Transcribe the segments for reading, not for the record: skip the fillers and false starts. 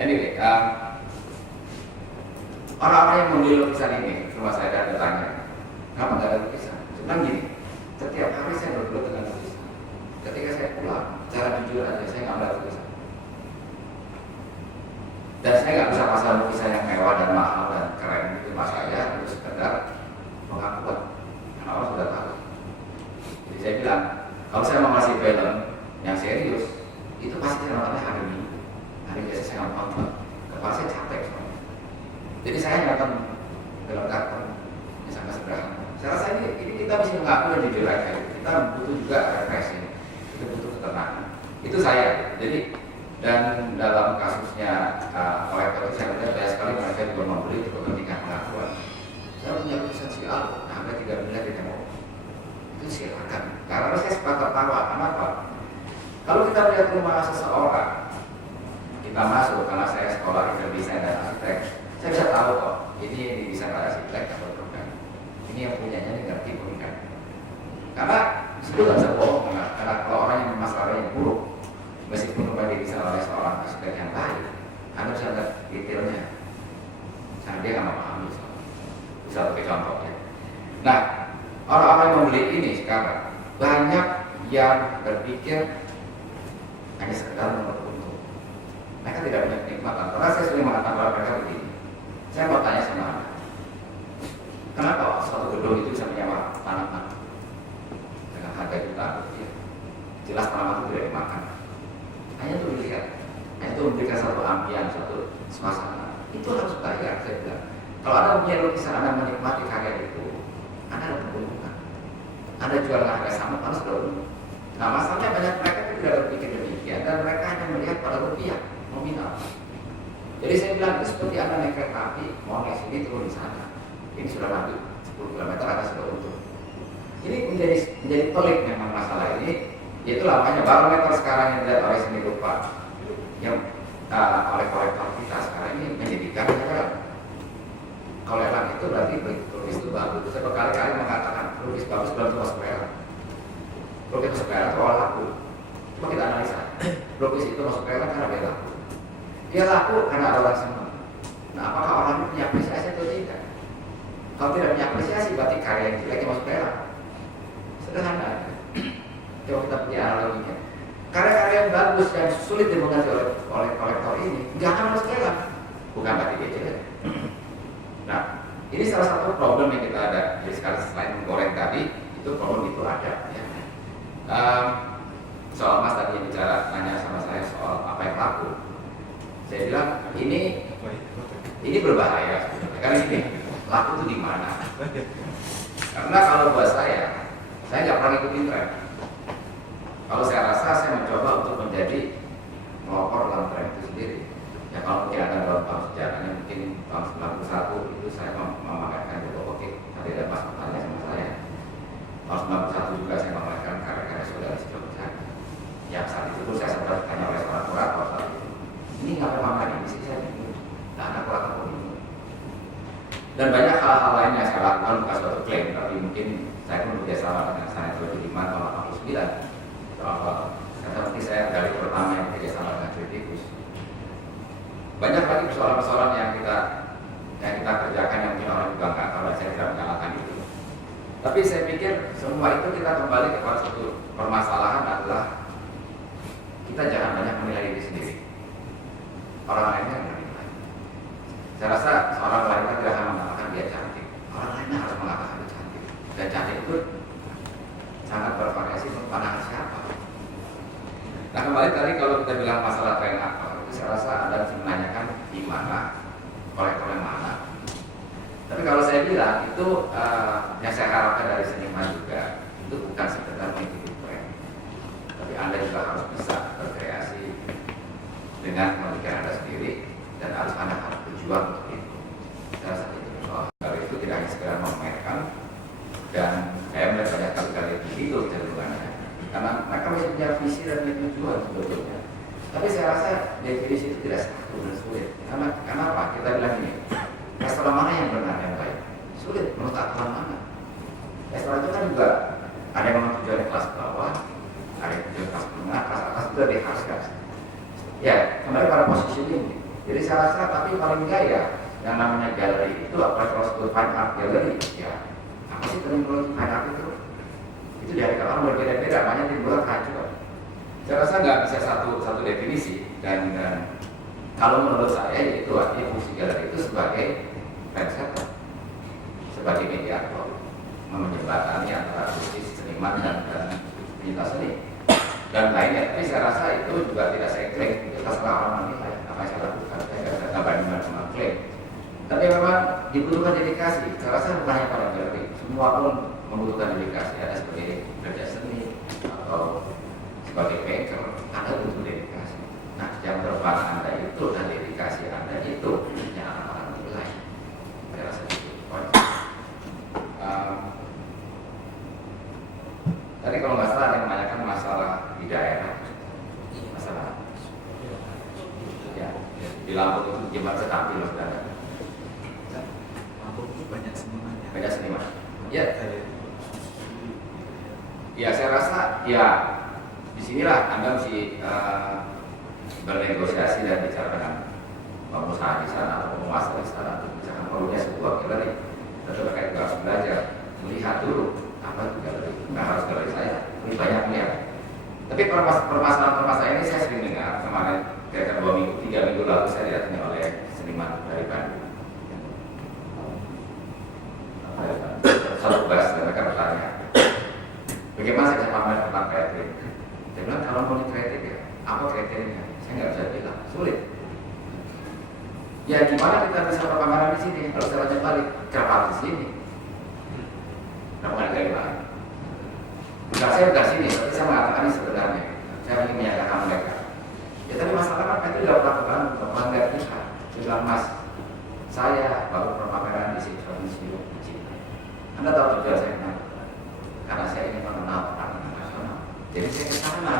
Anyway, orang-orang yang membeli lukisan ini, rumah saya ada tanya, kenapa nggak ada lukisan? Sebenarnya gini, setiap hari saya bergelut dengan lukisan. Ketika saya pulang, cara jujur aja, saya nggak ada lukisan. Dan saya nggak bisa pasang lukisan yang mewah dan mahal dan keren di rumah saya, itu sekedar pengakuan. Karena orang sudah tahu. Jadi saya bilang, kalau saya mau ngasih film yang serius, itu pasti saya nontonnya hari Minggu. Hari biasa saya nggak nonton, kepala saya capek soalnya. Jadi saya nonton film kartun, misalnya sederhana. Saya rasa ini kita mesti mengaku dan jujur aja. Kita butuh juga refreshing, kita butuh ketenangan. Itu saya. Jadi dan dalam kasusnya kolektor itu saya lihat banyak sekali mereka juga membeli untuk kepentingan pengakuan. Saya punya lukisan si A, harga 3 miliar di demo. Itu silakan. Karena saya suka tertawa. Kenapa? Kalau kita lihat rumah seseorang, kita masuk karena saya sekolah desain dan arsitek, saya bisa tahu kok ini desain arsitek atau bukan. Ini yang punyanya ini ngerti bukan. Karena itu nggak bisa bohong. Karena kalau orang yang masalahnya buruk, meskipun rumah didesain oleh seorang arsitek yang baik, Anda bisa lihat detailnya. Karena dia nggak memahami. Bisa lebih contoh ya. Nah, orang-orang yang membeli ini sekarang banyak yang berpikir hanya sekedar menuntut untung. Mereka tidak punya kenikmatan. Karena saya sering mengatakan kepada mereka begini. Saya mau tanya sama Anda, kenapa suatu gedung itu bisa menyewa tanaman dengan harga jutaan rupiah? Jelas tanaman itu tidak dimakan. Hanya untuk dilihat, hanya untuk memberikan satu ambience, satu suasana. Itu harus bayar, saya bilang. Kalau Anda punya lukisan, Anda menikmati karya itu, Anda ada keuntungan. Anda jual harga sama, Anda sudah untung. Nah, masalahnya banyak mereka tidak berpikir demikian dan mereka hanya melihat pada rupiah nominal. Jadi saya bilang itu seperti Anda naik kereta api, mau naik sini turun di sana. Ini sudah nanti 10 km Anda sudah untung. Ini menjadi pelik memang masalah ini. Itu makanya barometer sekarang yang dilihat oleh seni rupa, yang oleh kolektor kita sekarang ini menyedihkan. Kalau lelang itu berarti lukis itu bagus. Saya berkali-kali mengatakan lukis bagus belum tentu masuk lelang. Lukis masuk lelang itu laku. Coba kita analisa. Lukis itu masuk lelang karena dia laku. Dia laku karena ada orang senang. Nah, apakah orang itu punya apresiasi atau tidak? Kalau tidak punya apresiasi, berarti karya yang jelek masuk lelang. Sederhana. Coba kita punya analoginya. Karya-karya yang bagus yang sulit dimengerti oleh kolektor ini nggak akan masuk lelang. Bukan berarti dia jelek. Nah, ini salah satu problem yang kita ada. Jadi sekali selain menggoreng tadi, itu problem itu ada. Ya. Soal Mas tadi yang bicara nanya sama saya soal apa yang laku. Saya bilang ini berbahaya. Kan ini laku itu di mana? Karena kalau buat saya nggak pernah ikutin tren. Kalau saya rasa saya mencoba untuk menjadi melopor dalam tren itu sendiri. Ya kalau mungkin ada dalam tahun sejarahnya mungkin tahun 91 itu saya memamerkan Joko Oke, tadi ada Mas bertanya sama saya. Tahun 91 juga saya memamerkan karya-karya saudara di Jogja. Yang saat itu pun saya sempat ditanya oleh seorang kurator saat itu. Ini nggak pamer ini sih saya bingung. Nah, ada kurator bingung. Dan banyak hal-hal lain yang saya lakukan bukan suatu klaim, tapi mungkin saya pun bekerjasama dengan saya 25 tahun 89. Seperti saya dari pertama yang bekerjasama dengan kritikus. Banyak lagi persoalan-persoalan yang kita kerjakan yang mungkin orang juga nggak tahu dan saya tidak menyalahkan itu. Tapi saya pikir semua itu kita kembali kepada satu permasalahan adalah kita jangan banyak menilai diri sendiri. Orang lainnya yang menilai. Saya rasa seorang wanita tidak akan mengatakan dia cantik. Orang lainnya harus mengatakan dia cantik. Dan cantik itu sangat bervariasi menurut pandangan siapa. Nah, kembali tadi kalau kita bilang masalah tren apa, itu saya rasa Anda menanyakan di mana, kolektor yang mana. Tapi kalau saya bilang itu yang saya harapkan dari seniman juga itu bukan sekedar mengikuti tren, tapi Anda juga harus bisa berkreasi dengan pemikiran Anda sendiri dan Anda harus berjuang untuk itu. Saya rasa itu soal itu tidak hanya sekedar memamerkan dan saya melihat banyak kali begitu kecenderungannya. Karena mereka masih punya visi dan tujuan sebetulnya. Tapi saya rasa definisi itu tidak satu dan sulit. Karena apa? Kita bilang ini, restoran mana yang benar yang baik? Sulit menurut aturan mana? Restoran itu kan juga ada yang memang tujuannya kelas bawah, ada yang tujuan kelas menengah, kelas atas itu diharuskan. Ya, kembali pada posisi ini. Jadi paling gaya yang namanya galeri itu, apalagi kalau sebut fine art gallery, ya apa sih terminologi fine art itu? Itu dari orang berbeda-beda, makanya dibuat kacau. Saya rasa nggak bisa satu definisi dan kalau menurut saya itu artinya fungsi galeri itu sebagai trendsetter, sebagai mediator, menjembatani antara artis, seniman dan penyintas seni dan lainnya. Tapi saya rasa itu juga tidak saya klaim, itu terserah orang menilai apa yang saya lakukan. Saya tidak bandingkan sama klaim. Tapi memang dibutuhkan dedikasi. Saya rasa bukan hanya pada galeri, semua pun membutuhkan dedikasi. Ada sebagai kerja seni atau sebagai maker, ada butuh dedikasi. Nah, jam terbang Anda itu dan dedikasi Anda itu yang akan menilai. Saya rasa itu. Tadi kalau nggak salah ada yang menanyakan masalah di daerah, masalah ya di Lampung itu gimana tetapi loh saudara. Lampung itu banyak seniman ya. Banyak seniman. Ya. Ya saya rasa ya disinilah Anda mesti bernegosiasi dan bicara dengan pengusaha di sana atau penguasa di sana untuk misalkan perlunya sebuah galeri. Tentu mereka juga harus belajar melihat dulu apa itu galeri. Nggak harus galeri saya, ini banyak melihat. Tapi permasalahan ini saya sering dengar kemarin kira-kira 3 minggu lalu saya didatangi oleh seniman dari Bandung. Satu bahas dan mereka bertanya, bagaimana saya bisa pamer tentang kreatif? Saya bilang kalau mau kreatif ya, apa kriterianya? Saya nggak bisa bilang, sulit. Ya gimana kita bisa berpameran di sini? Kalau saya lanjut balik, kenapa di sini? Kenapa nggak dari lain? Bukan saya bukan sini, tapi saya mengatakan ini sebenarnya. Saya ingin menyatakan mereka. Ya tapi masalah apa itu tidak lakukan melanggar kita. Dia bilang, Mas, saya baru berpameran di sini museum di Cina. Anda tahu tujuan saya kenapa? Karena saya ingin mengenal orang internasional. Jadi saya ke sana.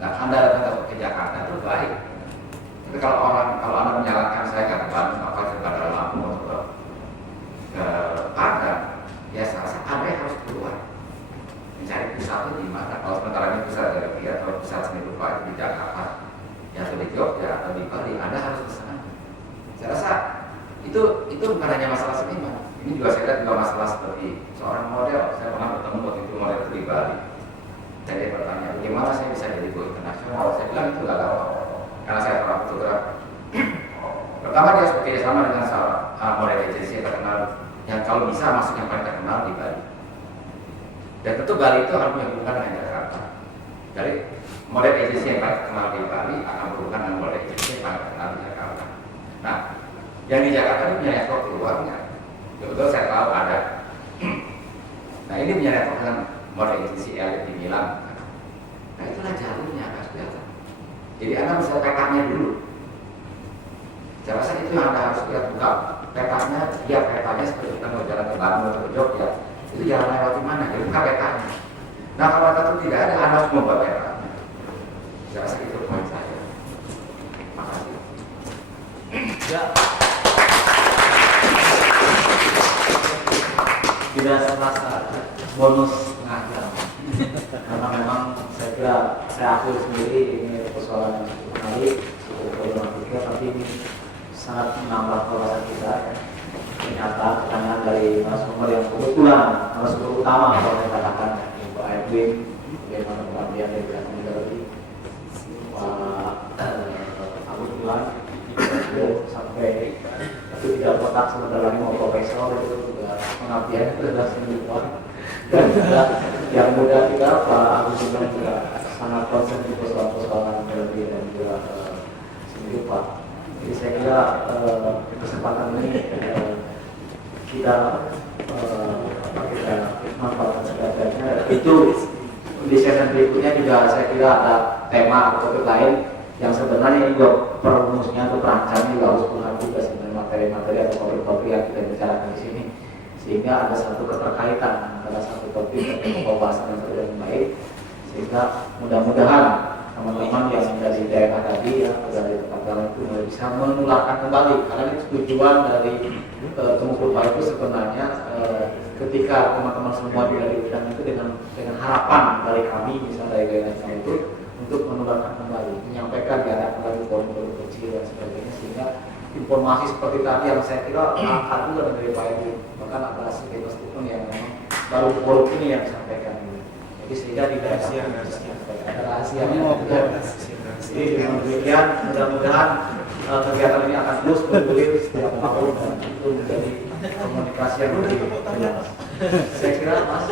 Nah, Anda datang ke Jakarta itu baik. Tapi kalau Anda menyalahkan saya ke Bandung, apa ke Bandar Lampung atau ke Padang, ya saya rasa Anda harus keluar mencari pusat itu di mana. Kalau sementara ini pusat galeri atau pusat seni rupa itu di Jakarta, ya atau di Jogja atau di Bali, Anda harus ke sana. Saya rasa itu bukan hanya masalah seniman. Ini juga saya lihat juga masalah seperti seorang model. Saya pernah bertemu waktu itu model di Bali. Dan dia bertanya, bagaimana saya bisa jadi go internasional? Saya bilang itu gak gampang, karena saya pernah fotografer. Pertama dia harus bekerja sama dengan model agensi yang terkenal, yang kalau bisa masuk yang paling terkenal di Bali. Dan tentu Bali itu harus punya hubungan dengan Jakarta. Jadi model agensi yang paling terkenal di Bali akan berhubungan dengan model agensi yang paling terkenal di Jakarta. Nah, yang di Jakarta ini punya network keluarnya. Betul saya tahu ada. Nah ini punya network dengan model agensi elit di Milan. Nah itulah jalurnya harus kelihatan. Jadi Anda bisa petanya dulu. Saya rasa itu yang Anda harus lihat buka petanya. Ya petanya seperti kita mau jalan ke Bandung atau ke Jogja, itu jalan lewat di mana? Jadi buka petanya. Nah kalau itu tidak ada, Anda harus membuat petanya. Saya rasa itu poin saya. Makasih. Ya. Tidak serasa bonus setengah jam karena memang saya kira saya akui sendiri ini persoalan yang cukup menarik, cukup problematika, tapi ini sangat menambah wawasan kita. Ternyata pertanyaan dari narasumber yang kebetulan narasumber utama kalau saya katakan Pak Edwin, bagaimana pengabdian dari bidang galeri, Pak Agus Bulan, sampai tapi tidak kotak sebentar lagi mau profesor itu juga pengabdian sudah seniman. Dan juga yang muda kita Pak Agus Bulan juga sangat konsen di persoalan-persoalan galeri dan juga seni rupa. Jadi saya kira kesempatan ini kita manfaatkan sebaik-baiknya. Itu di sesi berikutnya juga saya kira ada tema atau topik lain yang sebenarnya ini juga perumusnya atau perancangnya juga harus paham juga sebenarnya materi-materi atau topik-topik yang kita bicarakan di sini, sehingga ada satu keterkaitan antara satu topik dan pembahasan yang lebih baik, sehingga mudah-mudahan teman-teman yang dari daerah tadi ya atau dari tempat lain itu bisa menularkan kembali, karena ini tujuan dari Temu Kurva itu sebenarnya ketika teman-teman semua di bidang itu dengan harapan dari kami misalnya dari daerah itu untuk menularkan kembali, menyampaikan di arah kembali forum-forum kecil dan sebagainya, sehingga informasi seperti tadi yang saya kira angkat juga dari Pak Ibu, bahkan ada sekitar statement yang memang baru forum ini yang disampaikan. Jadi sehingga tidak ada rahasianya. Jadi dengan demikian mudah-mudahan kegiatan ini akan terus bergulir setiap tahun dan itu menjadi komunikasi yang lebih jelas. Saya kira Mas.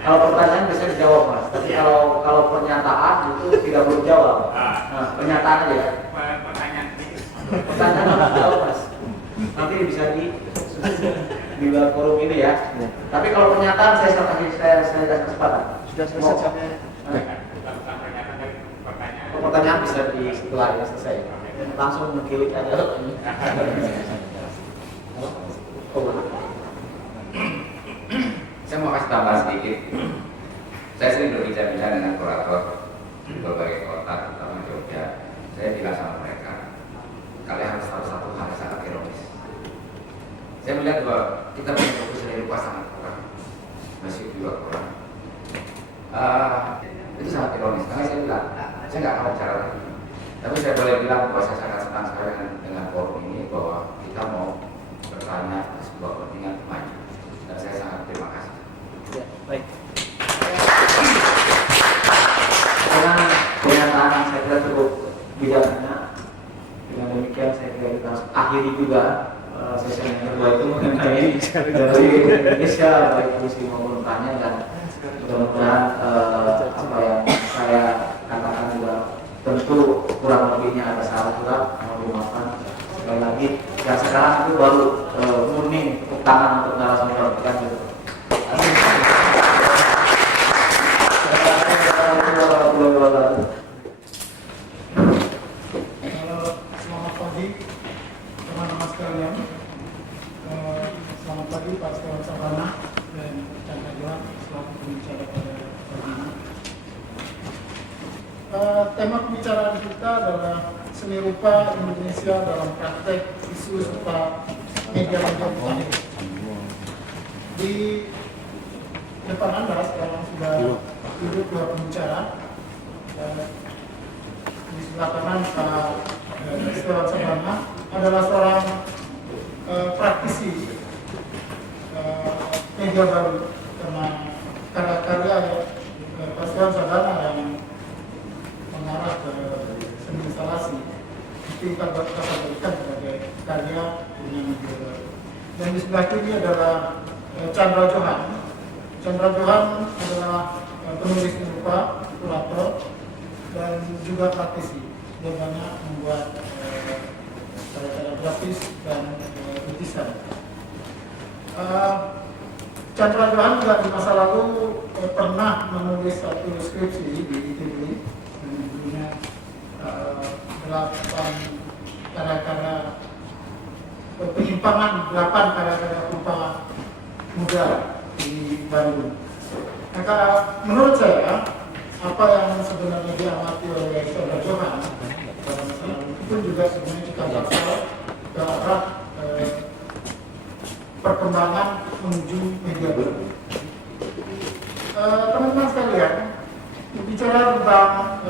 Kalau pertanyaan bisa dijawab Mas, tapi kalau pernyataan itu tidak boleh jawab. Nah, pernyataan aja. Pertanyaan harus dijawab Mas. Nanti bisa di luar forum ini ya. Tapi kalau pernyataan saya kasih kesempatan. Sudah selesai. Pertanyaan bisa di setelah ya selesai. Langsung mengkilik aja. Saya mau kasih tambahan sedikit. Saya sering berbicara dengan kurator di berbagai kota, terutama Jogja. Saya bilang sama mereka, kalian harus tahu satu hal yang sangat ironis. Saya melihat bahwa kita punya fokus dari luar sangat kurang, masih juga kurang. Itu sangat ironis. Karena saya bilang, saya nggak akan bicara lagi. Tapi saya boleh bilang bahwa saya sangat senang sekali dengan forum ini bahwa kita mau bertanya sebuah kepentingan maju. Dan saya sangat terima kasih. Ya, baik. Dengan pernyataan yang saya kira cukup bijaksana. Dengan demikian saya kira kita harus akhiri juga sesi yang kedua itu mengenai dari Indonesia baik kursi maupun tanya, dan mudah-mudahan apa yang saya katakan juga tentu kurang lebihnya ada salah juga, mohon dimaafkan. Sekali lagi yang sekarang itu baru murni tepuk tangan untuk narasumber kita gitu. Selamat pagi teman-teman sekalian. Selamat pagi Pak Setiawan Sabana dan Chandra Johan selaku pembicara pada pagi ini. Tema pembicaraan kita adalah seni rupa Indonesia dalam praktek isu serta media-media utama. Di depan Anda sekarang sudah duduk dua pembicara. Di sebelah kanan Pak Setiawan Sabana adalah seorang praktisi media baru, karena karya-karya Pak Setiawan Sabana yang mengarah ke seni instalasi itu kita kategorikan sebagai karya dengan media baru. Dan di sebelah kiri adalah Chandra Johan. Chandra Johan adalah penulis seni rupa, kurator, dan juga praktisi. Dia banyak membuat karya-karya grafis dan lukisan. Chandra Johan juga di masa lalu pernah menulis satu skripsi di ITB yang judulnya 8 karya-karya penyimpangan 8 karya-karya rupa muda di Bandung. Maka menurut saya apa yang sebenarnya diamati oleh Chandra Johan itu juga sebenarnya cikal bakal ke arah perkembangan menuju media baru. Teman-teman sekalian, bicara tentang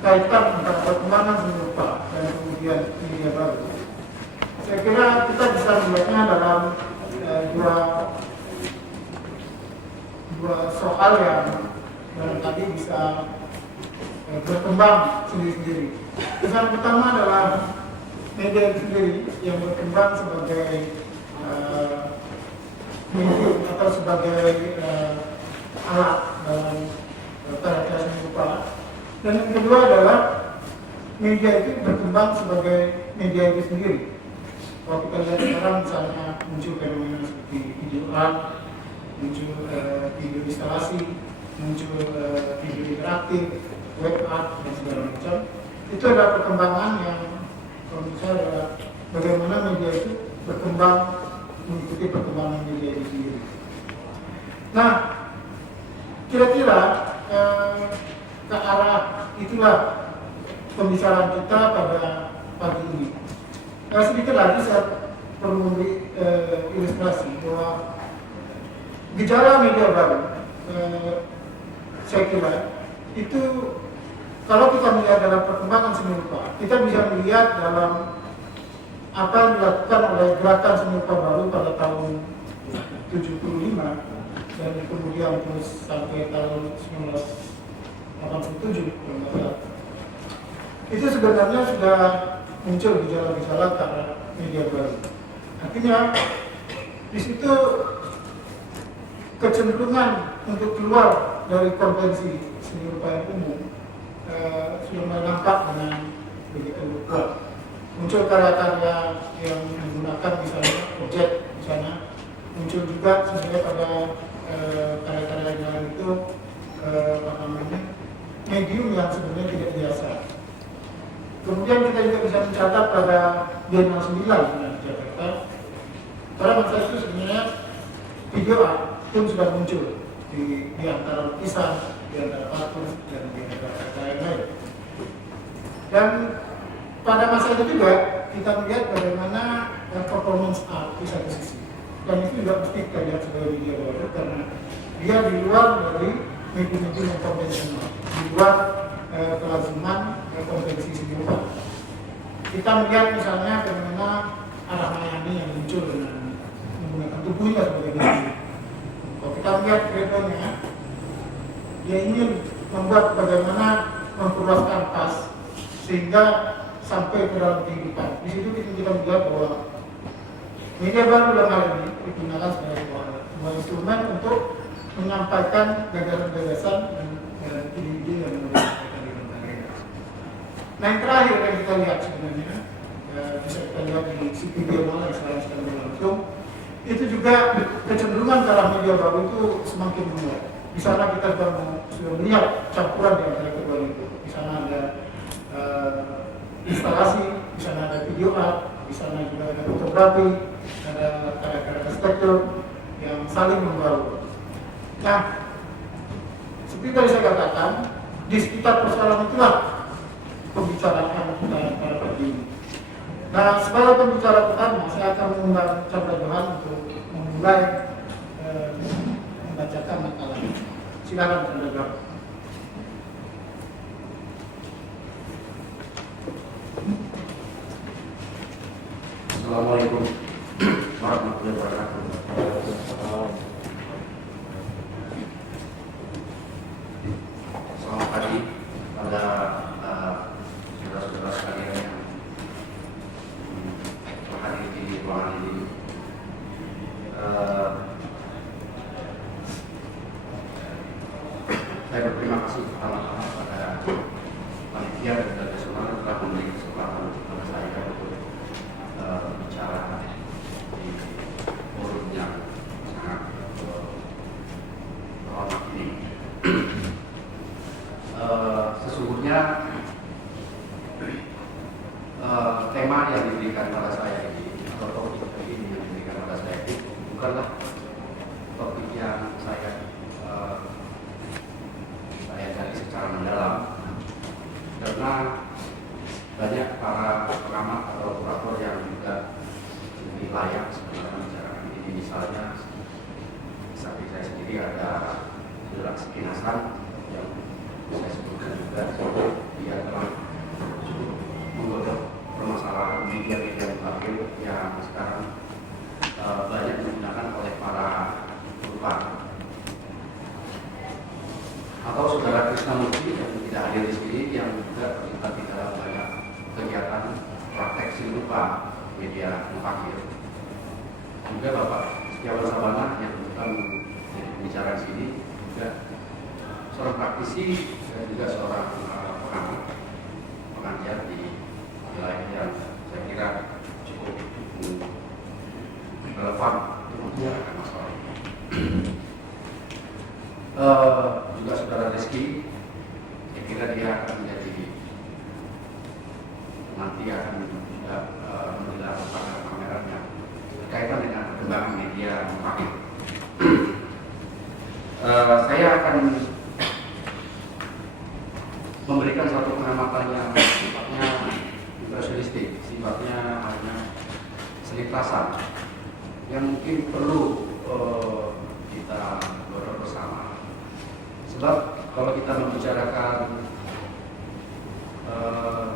kaitan antara perkembangan seni rupa dan kemudian media baru, saya kira kita bisa melihatnya dalam dua soal yang tadi bisa berkembang sendiri-sendiri. Yang pertama adalah media sendiri yang berkembang sebagai medium atau sebagai alat dalam karya seni rupa. Dan yang kedua adalah media itu berkembang sebagai media itu sendiri. Kalau kita lihat sekarang misalnya muncul fenomena seperti video art, muncul video instalasi, muncul video interaktif, web art, dan segala macam. Itu adalah perkembangan yang kalau menurut saya adalah bagaimana media itu berkembang mengikuti perkembangan media itu sendiri. Nah, kira-kira ke arah itulah pembicaraan kita pada pagi ini. Sedikit lagi saya perlu memberi ilustrasi bahwa gejala media baru, saya kira itu kalau kita melihat dalam perkembangan seni rupa, kita bisa melihat dalam apa yang dilakukan oleh gerakan seni rupa baru pada tahun 75 dan kemudian terus sampai tahun 1987 kalau nggak salah. Itu sebenarnya sudah muncul gejala-gejala ke arah media baru. Artinya di situ kecenderungan untuk keluar dari konvensi seni rupa yang umum sudah mulai nampak dengan begitu kuat. Muncul karya-karya yang menggunakan misalnya objek di sana, muncul juga sebenarnya pada karya-karya yang lain itu medium yang sebenarnya tidak biasa. Kemudian kita juga bisa mencatat pada Biennale 9 di Jakarta. Pada masa itu sebenarnya video art pun sudah muncul di antara lukisan, di antara patung, dan di antara karya yang lain. Dan pada masa itu juga kita melihat bagaimana performance art di satu sisi. Dan itu juga mesti kita lihat sebagai media baru karena dia di luar dari medium-medium yang konvensional, di luar kelaziman konvensi seni rupa. Kita melihat misalnya bagaimana Arah Mayani yang muncul dengan menggunakan tubuhnya sebagai medium. Kalau kita melihat kredonya, dia ingin membuat bagaimana memperluas kanvas sehingga sampai ke dalam kehidupan. Di situ kita melihat bahwa media baru dalam hal ini digunakan sebagai sebuah instrumen untuk menyampaikan gagasan-gagasan dan ide-ide yang menyampaikan di dalam mereka. Nah yang terakhir yang kita lihat sebenarnya bisa kita lihat di video yang sekarang sedang berlangsung, itu juga kecenderungan ke arah media baru itu semakin menguat. Di sana kita sudah melihat campuran di antara kedua itu. Di sana ada instalasi, di sana ada video art, di sana juga ada fotografi, ada karya-karya arsitektur yang saling membaur. Nah, seperti tadi saya katakan, di sekitar persoalan itulah pembicaraan kita pada pagi ini. Nah, sebagai pembicara pertama, saya akan mengundang Chandra Johan untuk memulai membacakan makalah. Silakan Chandra Johan. Assalamualaikum warahmatullahi wabarakatuh. Selamat pagi pada saudara-saudara sekalian yang hadir di ruangan ini. Saya berterima kasih pertama-tama kepada panitia dan Gagasuna telah memberi kesempatan kepada saya untuk bicara di forum yang sangat terhormat ini. Sesungguhnya tema yang diberikan pada saya ini atau topik ini yang diberikan pada saya ini bukanlah topik yang saya cari secara mendalam, karena banyak para pengamat atau kurator yang juga lebih layak sebenarnya membicarakan ini. Misalnya samping saya sendiri ada Saudara Siti Hasan yang saya sebutkan juga, dia telah menggodok permasalahan media-media mutakhir yang sekarang banyak digunakan oleh para perubahan. Atau Saudara Krisnamurti yang tidak hadir di sini, yang juga terlibat di dalam banyak kegiatan praktek seni rupa media mutakhir. Juga Bapak Setiawan Sabana yang kebetulan menjadi pembicara di sini, juga seorang praktisi dan juga seorang pengajar di wilayah yang saya kira cukup relevan untuk membicarakan masalah ini. Juga Saudara Reski, saya kira dia akan menjadi nanti akan juga melihat pameran yang berkaitan dengan perkembangan media mutakhir. Saya akan memberikan satu pengamatan yang sifatnya impresionistik, sifatnya hanya selintasan yang mungkin perlu kita dorong bersama. Sebab kalau kita membicarakan eh,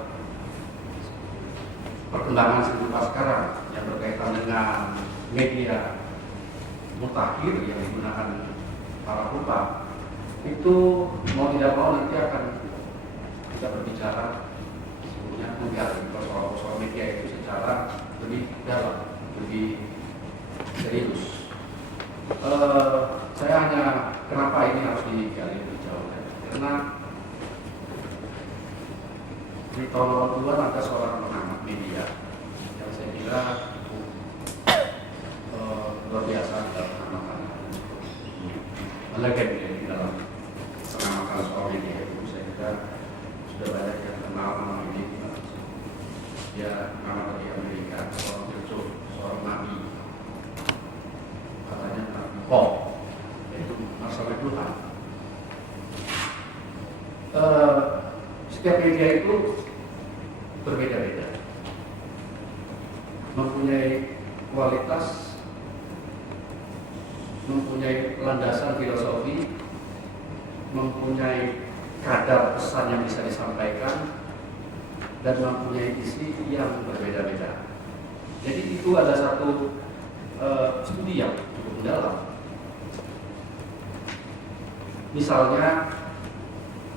perkembangan seni rupa sekarang yang berkaitan dengan media mutakhir yang digunakan para rupa, itu mau tidak mau nanti akan kita berbicara sebetulnya menggali persoalan media itu secara lebih dalam, lebih serius. Saya hanya kenapa ini harus digali lebih jauh, karena di tahun 80-an ada seorang pengamat media yang saya kira luar biasa dalam pengamatan legend ya, di dalam pengamatan soal media itu. Saya kira sudah banyak yang kenal nama ini. Dia pengamat di Amerika, seorang filsuf, seorang nabi, katanya nabi Paul, yaitu Marshall McLuhan. Setiap media itu berbeda-beda, mempunyai kualitas, mempunyai landasan filosofi, mempunyai kadar pesan yang bisa disampaikan, dan mempunyai isi yang berbeda-beda. Jadi itu ada satu studi yang cukup mendalam. Misalnya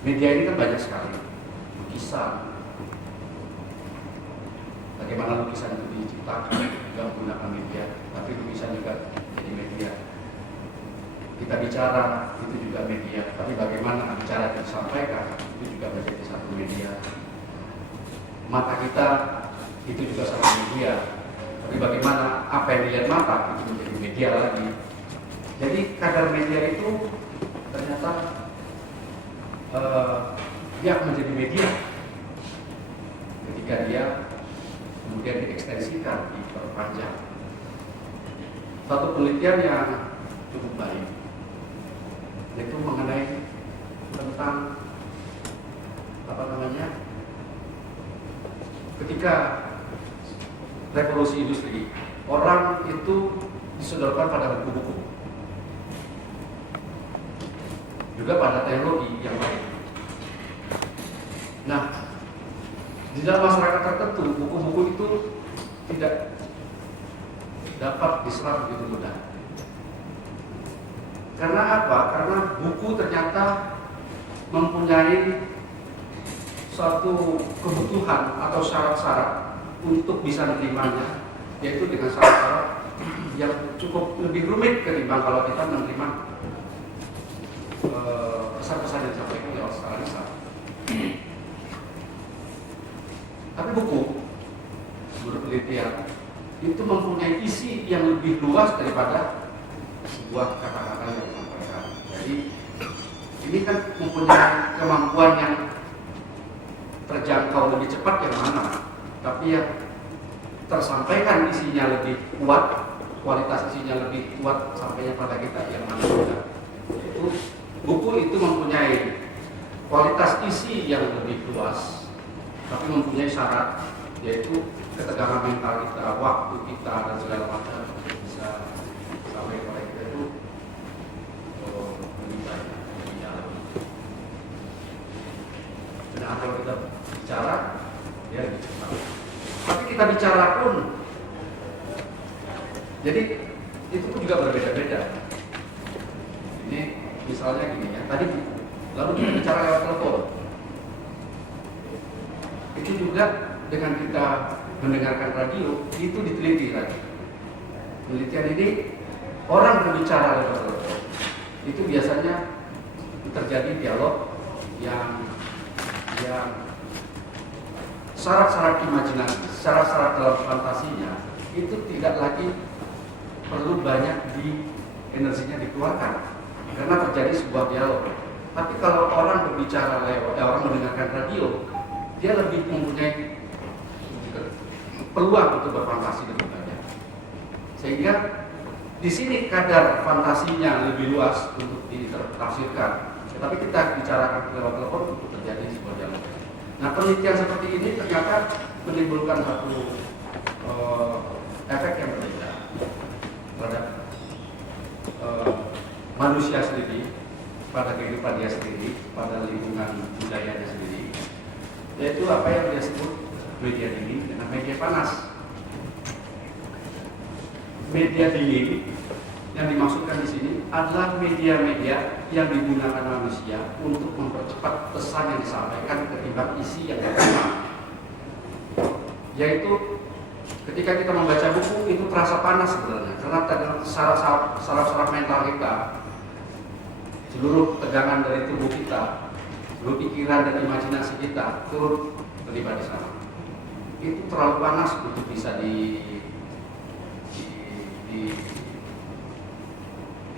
media ini kan banyak sekali, lukisan, bagaimana lukisan itu diciptakan juga menggunakan media, tapi lukisan juga jadi media. Kita bicara itu juga media, tapi bagaimana bicara itu disampaikan itu juga menjadi satu media. Mata kita itu juga satu media, tapi bagaimana apa yang dilihat mata itu menjadi media lagi. Jadi kadar media itu ternyata dia menjadi media ketika dia kemudian diekstensikan, diperpanjang. Satu penelitian yang cukup baik itu mengenai tentang ketika revolusi industri, orang itu disodorkan pada buku-buku, juga pada teknologi yang lain. Nah, di dalam masyarakat tertentu, buku-buku itu tidak dapat diserap begitu mudah. Karena apa? Karena buku ternyata mempunyai suatu kebutuhan atau syarat-syarat untuk bisa menerimanya, yaitu dengan syarat-syarat yang cukup lebih rumit ketimbang kalau kita menerima pesan-pesan yang disampaikan lewat secara lisan. Tapi buku, menurut penelitian, itu mempunyai isi yang lebih luas daripada sebuah kata-kata yang disampaikan. Jadi ini kan mempunyai kemampuan yang terjangkau lebih cepat yang mana, tapi yang tersampaikan isinya lebih kuat, kualitas isinya lebih kuat sampainya pada kita yang mana juga. Itu buku itu mempunyai kualitas isi yang lebih luas, tapi mempunyai syarat, yaitu ketegangan mental kita, waktu kita dan segala macam bisa sampai kepada kita itu lebih baik, lebih dalam. Nah, kalau kita bicara, ya lebih cepat. Tapi kita bicara pun, jadi itu pun juga berbeda-beda. Ini misalnya gini ya, tadi buku, lalu kita bicara lewat telepon. Itu juga dengan kita mendengarkan radio, itu diteliti lagi. Penelitian ini, orang berbicara lewat telepon, itu biasanya terjadi dialog yang syarat-syarat imajinasi, syarat-syarat dalam fantasinya itu tidak lagi perlu banyak energinya dikeluarkan karena terjadi sebuah dialog. Tapi kalau orang berbicara lewat, orang mendengarkan radio, dia lebih mempunyai peluang untuk berfantasi lebih banyak. Sehingga di sini kadar fantasinya lebih luas untuk ditafsirkan. Tetapi kita bicarakan lewat telepon untuk terjadi sebuah dialog. Nah, penelitian seperti ini ternyata menimbulkan satu efek yang berbeda terhadap manusia sendiri, pada kehidupan dia sendiri, pada lingkungan budayanya sendiri. yaitu apa yang dia sebut media dingin dengan media panas. Media dingin yang dimaksudkan di sini adalah media-media yang digunakan manusia untuk mempercepat pesan yang disampaikan ketimbang isi yang diterima. Yaitu ketika kita membaca buku itu terasa panas sebenarnya, karena saraf-saraf mental kita, seluruh tegangan dari tubuh kita, seluruh pikiran dan imajinasi kita turut terlibat di sana. Itu terlalu panas untuk bisa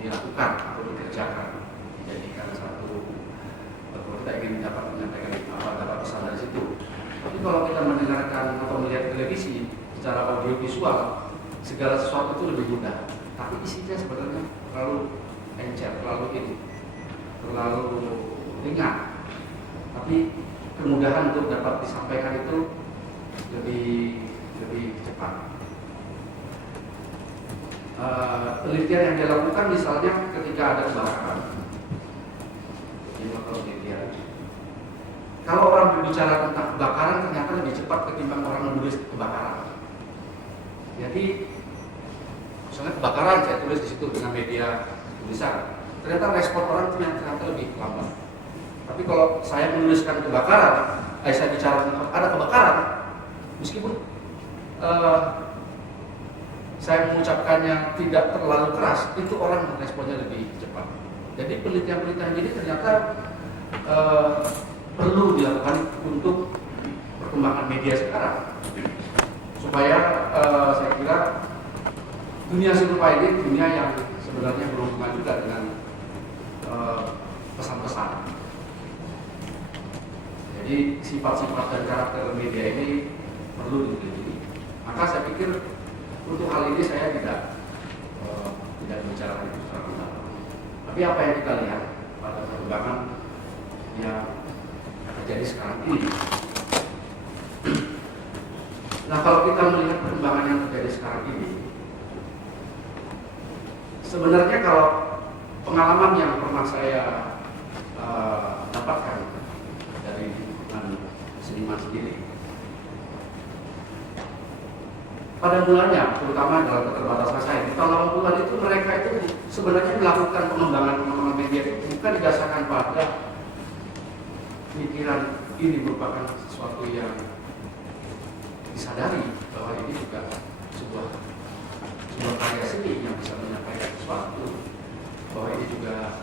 dilakukan atau dikerjakan, dijadikan satu kalau kita ingin menyampaikan dapat pesan dari situ. Tapi kalau kita mendengarkan atau melihat televisi secara audio visual, segala sesuatu itu lebih mudah. Tapi isinya sebenarnya terlalu encer, terlalu ringan. Tapi kemudahan untuk dapat disampaikan itu lebih cepat. Penelitian yang dilakukan misalnya ketika ada kebakaran, ini penelitian. Kalau orang berbicara tentang kebakaran ternyata lebih cepat ketimbang orang menulis kebakaran. Jadi, misalnya kebakaran saya tulis di situ dengan media tulisan, ternyata respon orang ternyata lebih lambat. Tapi kalau saya menuliskan kebakaran, saya bicara tentang ada kebakaran, meskipun saya mengucapkannya tidak terlalu keras, itu orang responnya lebih cepat. Jadi penelitian-penelitian ini ternyata perlu dilakukan untuk perkembangan media sekarang, supaya saya kira dunia serupa ini dunia yang sebenarnya berhubungan juga dengan pesan-pesan. Jadi sifat-sifat dan karakter media ini perlu diteliti. Maka saya pikir untuk hal ini saya tidak bicara itu secara mendalam. Tapi apa yang kita lihat pada perkembangan yang terjadi sekarang ini. Nah, kalau kita melihat perkembangan yang terjadi sekarang ini, sebenarnya kalau pengalaman yang pernah saya dapatkan dari seniman sendiri, pada mulanya, terutama dalam keterbatasan saya, di tahun 80-an itu mereka itu sebenarnya melakukan pengembangan media itu bukan didasarkan pada pikiran ini merupakan sesuatu yang disadari bahwa ini juga sebuah karya seni yang bisa menyampaikan sesuatu, bahwa ini juga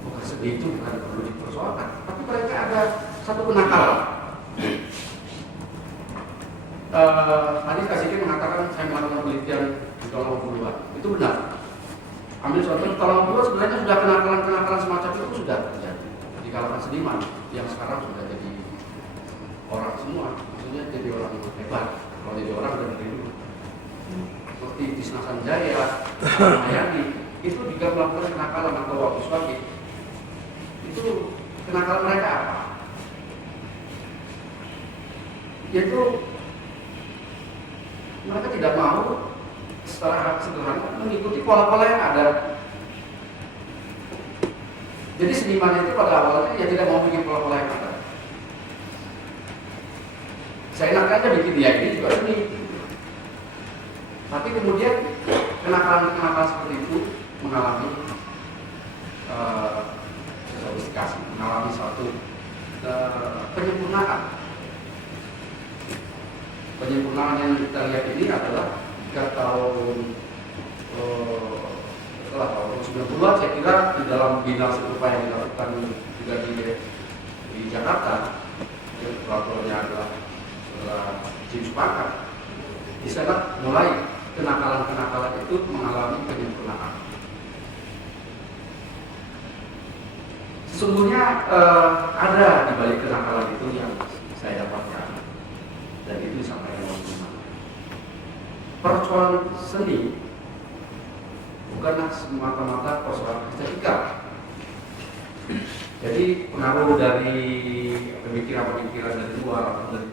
bukan sedih itu bukan perlu dipersoalkan, tapi mereka ada satu kenakalan. Tadi Kak Siki mengatakan saya melakukan penelitian di tahun 80-an, itu benar. Ambil contoh di tahun 80-an sebenarnya sudah kenakalan semacam itu sudah terjadi di kalangan seniman yang sekarang sudah jadi orang semua, maksudnya jadi orang hebat. Kalau jadi orang dari dulu, seperti Tisna Sanjaya, Mayani, itu juga melakukan kenakalan atau waktu suami. Itu kenakalan mereka apa? Yaitu mereka tidak mau secara sederhana mengikuti pola-pola yang ada. Jadi seniman itu pada awalnya ya tidak mau bikin pola-pola yang ada. Saya enak aja bikin dia ini juga seni. Tapi kemudian kenakalan-kenakalan seperti itu mengalami sofistikasi, mengalami suatu penyempurnaan. Penyempurnaan yang kita lihat ini adalah ketika setelah tahun 90-an saya kira di dalam bidang serupa yang dilakukan juga di Jakarta, yang pelapornya adalah James Packer. Di sana mulai kenakalan-kenakalan itu mengalami penyempurnaan. Sesungguhnya ada di balik kenakalan itu yang saya dapatkan, dan itu disampaikan oleh teman. Persoalan seni bukanlah semata-mata persoalan estetika. Jadi pengaruh dari pemikiran-pemikiran dari luar atau dari